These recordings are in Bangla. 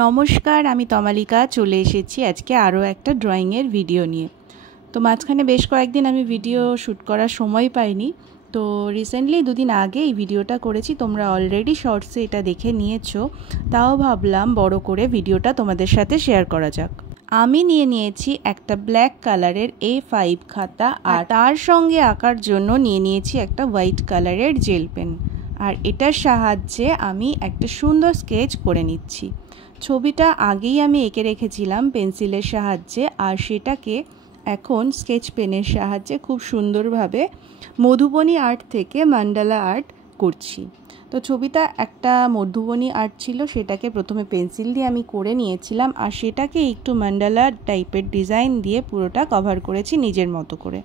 নমস্কার, আমি তমালিকা চলে এসেছি আজকে আরও একটা ড্রয়িংয়ের ভিডিও নিয়ে। তো মাঝখানে বেশ কয়েকদিন আমি ভিডিও শ্যুট করার সময় পাইনি। তো রিসেন্টলি দুদিন আগে এই ভিডিওটা করেছি, তোমরা অলরেডি শর্টসে এটা দেখে নিয়েছো, তাও ভাবলাম বড় করে ভিডিওটা তোমাদের সাথে শেয়ার করা যাক। আমি নিয়েছি একটা ব্ল্যাক কালারের A5 খাতা, আর তার সঙ্গে আঁকার জন্য নিয়েছি একটা হোয়াইট কালারের জেল পেন। আর এটার সাহায্যে আমি একটা সুন্দর স্কেচ করে নিচ্ছি। ছবিটা আগেই আমি এঁকে রেখেছিলাম পেন্সিলের সাহায্যে, আর সেটাকে এখন স্কেচ পেনের সাহায্যে খুব সুন্দরভাবে মধুবনী আর্ট থেকে মান্ডালা আর্ট করছি। তো ছবিটা একটা মধুবনী আর্ট ছিল, সেটাকে প্রথমে পেন্সিল দিয়ে আমি করে নিয়েছিলাম, আর সেটাকে একটু মান্ডালা টাইপের ডিজাইন দিয়ে পুরোটা কভার করেছি নিজের মতো করে।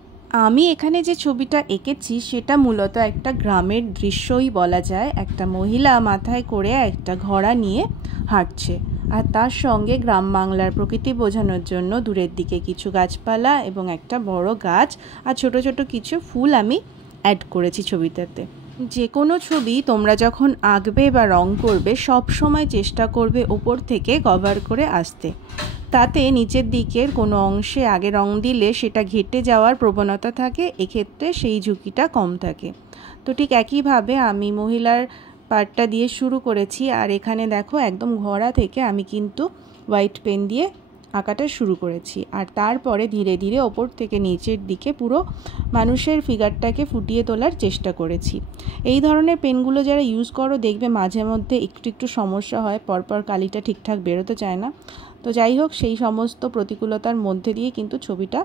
আমি এখানে যে ছবিটা এঁকেছি সেটা মূলত একটা গ্রামের দৃশ্যই বলা যায়। একটা মহিলা মাথায় করে একটা ঘোড়া নিয়ে হাঁটছে, আর তার সঙ্গে গ্রাম বাংলার প্রকৃতি বোঝানোর জন্য দূরের দিকে কিছু গাছপালা এবং একটা বড় গাছ আর ছোট ছোট কিছু ফুল আমি অ্যাড করেছি ছবিটাতে। যে কোনো ছবি তোমরা যখন আঁকবে বা রং করবে সব সময় চেষ্টা করবে ওপর থেকে কভার করে আসতে, তাতে নিচের দিকের কোনো অংশে আগে রং দিলে সেটা ঘেটে যাওয়ার প্রবণতা থাকে, এক্ষেত্রে সেই ঝুঁকিটা কম থাকে। তো ঠিক একইভাবে আমি মহিলার পার্টটা দিয়ে শুরু করেছি, আর এখানে দেখো একদম ঘোড়া থেকে আমি কিন্তু হোয়াইট পেন দিয়ে আঁকাটা শুরু করেছি, আর তারপরে ধীরে ধীরে ওপর থেকে নিচের দিকে পুরো মানুষের ফিগারটাকে ফুটিয়ে তোলার চেষ্টা করেছি। এই ধরনের পেনগুলো যারা ইউজ করো দেখবে মাঝে মধ্যে একটু সমস্যা হয়, পরপর কালিটা ঠিকঠাক বেরোতে চায় না। তো যাই হোক, সেই সমস্ত প্রতিকূলতার মধ্যে দিয়ে কিন্তু ছবিটা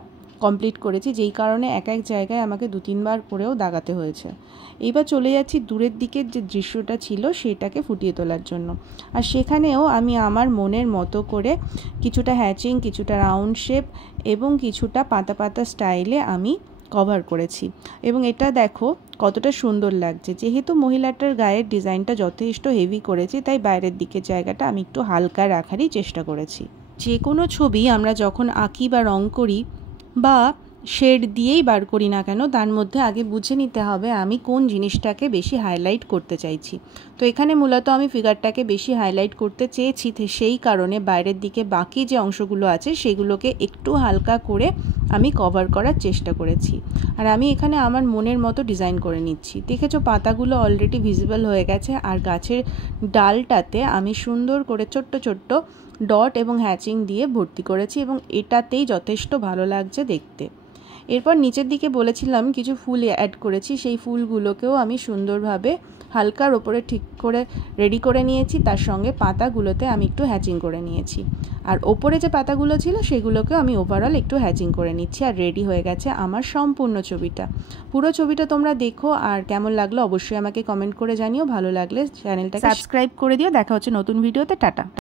কমপ্লিট করেছি, যেই কারণে এক এক জায়গায় আমাকে 2-3 বার করেও দাগাতে হয়েছে। এইবার চলে যাচ্ছি দূরের দিকের যে দৃশ্যটা ছিল সেটাকে ফুটিয়ে তোলার জন্য, আর সেখানেও আমি আমার মনের মতো করে কিছুটা হ্যাচিং, কিছুটা রাউন্ড শেপ এবং কিছুটা পাতা পাতা স্টাইলে আমি কভার করেছি। এবং এটা দেখো কতটা সুন্দর লাগছে। যেহেতু মহিলাটার গায়ের ডিজাইনটা যথেষ্ট হেভি করেছি, তাই বাইরের দিকের জায়গাটা আমি একটু হালকা রাখারই চেষ্টা করেছি। যে কোনো ছবি আমরা যখন আঁকি বা রং করি বা শেড দিয়েই বার করি না কেন, তার মধ্যে আগে বুঝে নিতে হবে আমি কোন জিনিসটাকে বেশি হাইলাইট করতে চাইছি। তো এখানে মূলত আমি ফিগারটাকে বেশি হাইলাইট করতে চেয়েছি, সেই কারণে বাইরের দিকে বাকি যে অংশগুলো আছে সেগুলোকে একটু হালকা করে আমি কভার করার চেষ্টা করেছি। আর আমি এখানে আমার মনের মতো ডিজাইন করে নিচ্ছি। দেখেছো পাতাগুলো অলরেডি ভিজিবল হয়ে গেছে, আর গাছের ডালটাতে আমি সুন্দর করে ছোট্ট ছোট্ট ডট এবং হ্যাচিং দিয়ে ভর্তি করেছি, এবং এটাতেই যথেষ্ট ভালো লাগছে দেখতে। এরপর নিচের দিকে বলেছিলাম কিছু ফুল অ্যাড করেছি, সেই ফুলগুলোকেও আমি সুন্দরভাবে হালকার ওপরে ঠিক করে রেডি করে নিয়েছি। তার সঙ্গে পাতাগুলোতে আমি একটু হ্যাচিং করে নিয়েছি, আর ওপরে যে পাতাগুলো ছিল সেগুলোকেও আমি ওভারঅল একটু হ্যাচিং করে নিচ্ছি। আর রেডি হয়ে গেছে আমার সম্পূর্ণ ছবিটা। পুরো ছবিটা তোমরা দেখো, আর কেমন লাগলো অবশ্যই আমাকে কমেন্ট করে জানিও। ভালো লাগলে চ্যানেলটাকে সাবস্ক্রাইব করে দিও। দেখা হচ্ছে নতুন ভিডিওতে। টাটা।